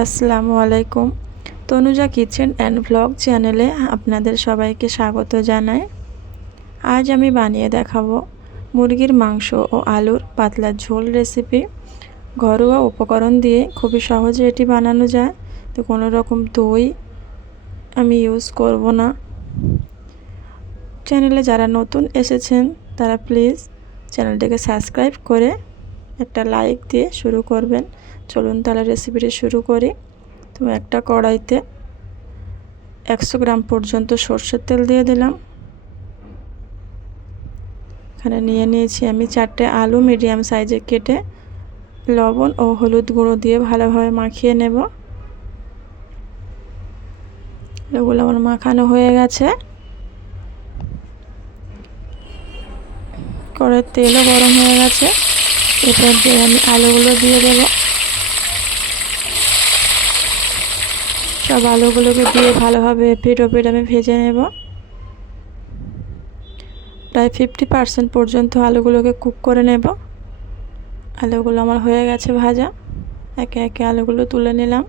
আসসালামু আলাইকুম। Tanuja kitchen and vlog চ্যানেলে আপনাদের সবাইকে স্বাগত জানাই। আজ আমি বানিয়ে দেখাবো মুরগির মাংস ও আলুর পাতলা ঝোল রেসিপি। ঘরোয়া উপকরণ দিয়ে খুবই সহজে এটি বানানো যায়। তো কোনো রকম দই আমি ইউজ করব না। চ্যানেলে যারা নতুন এসেছেন তারা প্লিজ চ্যানেলটিকে সাবস্ক্রাইব করে একটা লাইক দিয়ে শুরু করবেন। চলুন তাহলে রেসিপিটি শুরু করি। তো একটা কড়াইতে 100 গ্রাম পর্যন্ত সরষের তেল দিয়ে দিলাম। এখানে নিয়ে নিয়েছি আমি 4টে আলু মিডিয়াম সাইজে কেটে লবণ ও হলুদ গুঁড়ো দিয়ে ভালোভাবে মাখিয়ে নেব। এগুলো আমার মাখানো হয়ে গেছে। কড়াইয়ের তেলও গরম হয়ে গেছে। এরপর দিয়ে আমি আলুগুলো দিয়ে দেব। সব আলুগুলোকে দিয়ে ভালোভাবে এপিট ওপিট আমি ভেজে নেব। প্রায় 50% পর্যন্ত আলুগুলোকে কুক করে নেব। আলুগুলো আমার হয়ে গেছে ভাজা। একে একে আলুগুলো তুলে নিলাম।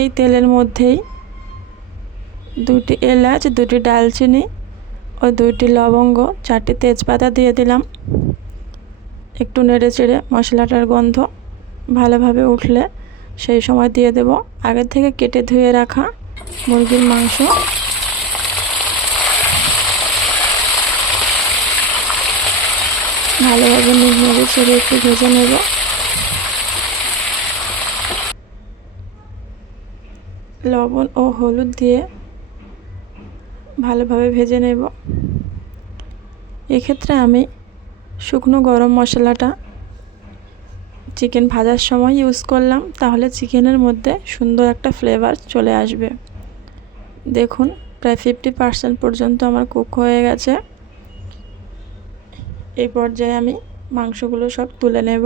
এই তেলের মধ্যেই 2টি এলাচ, 2টি ডালচিনি ও 2টি লবঙ্গ, 4টি তেজপাতা দিয়ে দিলাম। একটু নেড়ে চেড়ে মশলাটার গন্ধ ভালোভাবে উঠলে সেই সময় দিয়ে দেব আগে থেকে কেটে ধুয়ে রাখা মুরগির মাংস। ভালোভাবে নেড়ে চেড়ে একটু ভেজে নেব। লবণ ও হলুদ দিয়ে ভালোভাবে ভেজে নেব। এক্ষেত্রে আমি শুকনো গরম মশলাটা চিকেন ভাজার সময় ইউজ করলাম, তাহলে চিকেনের মধ্যে সুন্দর একটা ফ্লেভার চলে আসবে। দেখুন প্রায় 50% পর্যন্ত আমার কুক হয়ে গেছে। এই পর্যায়ে আমি মাংসগুলো সব তুলে নেব।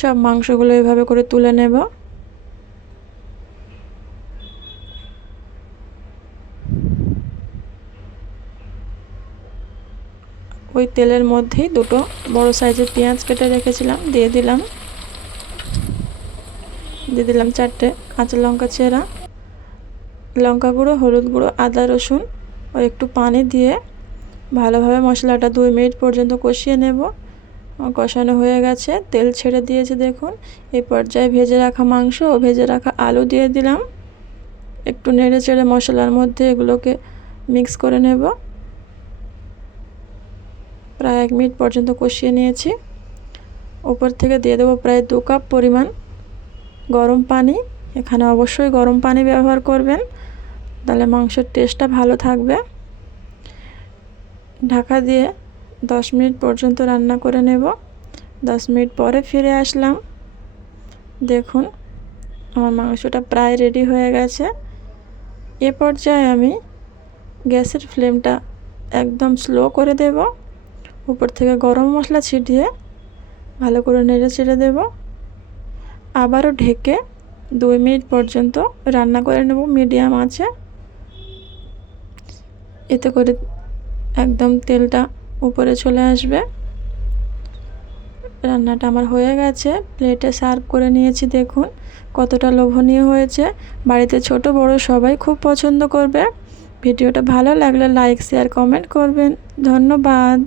সব মাংসগুলো এভাবে করে তুলে নেব। ওই তেলের মধ্যেই 2টো বড় সাইজের পেঁয়াজ কেটে রেখেছিলাম দিয়ে দিলাম। 4টে কাঁচা লঙ্কা চেরা, লঙ্কা গুঁড়ো, হলুদ গুঁড়ো, আদা রসুন ও একটু পানি দিয়ে ভালোভাবে মশলাটা 2 মিনিট পর্যন্ত কষিয়ে নেব। কষানো হয়ে গেছে, তেল ছেড়ে দিয়েছে দেখুন। এই পর্যায়ে ভেজে রাখা মাংস ও ভেজে রাখা আলু দিয়ে দিলাম। একটু নেড়ে চেড়ে মশলার মধ্যে এগুলোকে মিক্স করে নেব। প্রায় 1 মিনিট পর্যন্ত কষিয়ে নিয়েছি। উপর থেকে দিয়ে দেবো প্রায় 2 কাপ পরিমাণ গরম পানি। এখানে অবশ্যই গরম পানি ব্যবহার করবেন, তাহলে মাংসের টেস্টটা ভালো থাকবে। ঢাকা দিয়ে 10 মিনিট পর্যন্ত রান্না করে নেব। 10 মিনিট পরে ফিরে আসলাম। দেখুন আমার মাংসটা প্রায় রেডি হয়ে গেছে। এ পর্যায়ে আমি গ্যাসের ফ্লেমটা একদম স্লো করে দেব। উপর থেকে গরম মশলা ছিটিয়ে ভালো করে নেড়ে চেড়ে দেব। আবারও ঢেকে 2 মিনিট পর্যন্ত রান্না করে নেব মিডিয়াম আঁচে। এতে করে একদম তেলটা উপরে চলে আসবে। রান্নাটা আমার হয়ে গেছে, প্লেটে সার্ভ করে নিয়েছি। দেখুন কতটা লোভনীয় হয়েছে। বাড়িতে ছোট বড় সবাই খুব পছন্দ করবে। ভিডিওটা ভালো লাগলে লাইক, শেয়ার, কমেন্ট করবেন। ধন্যবাদ।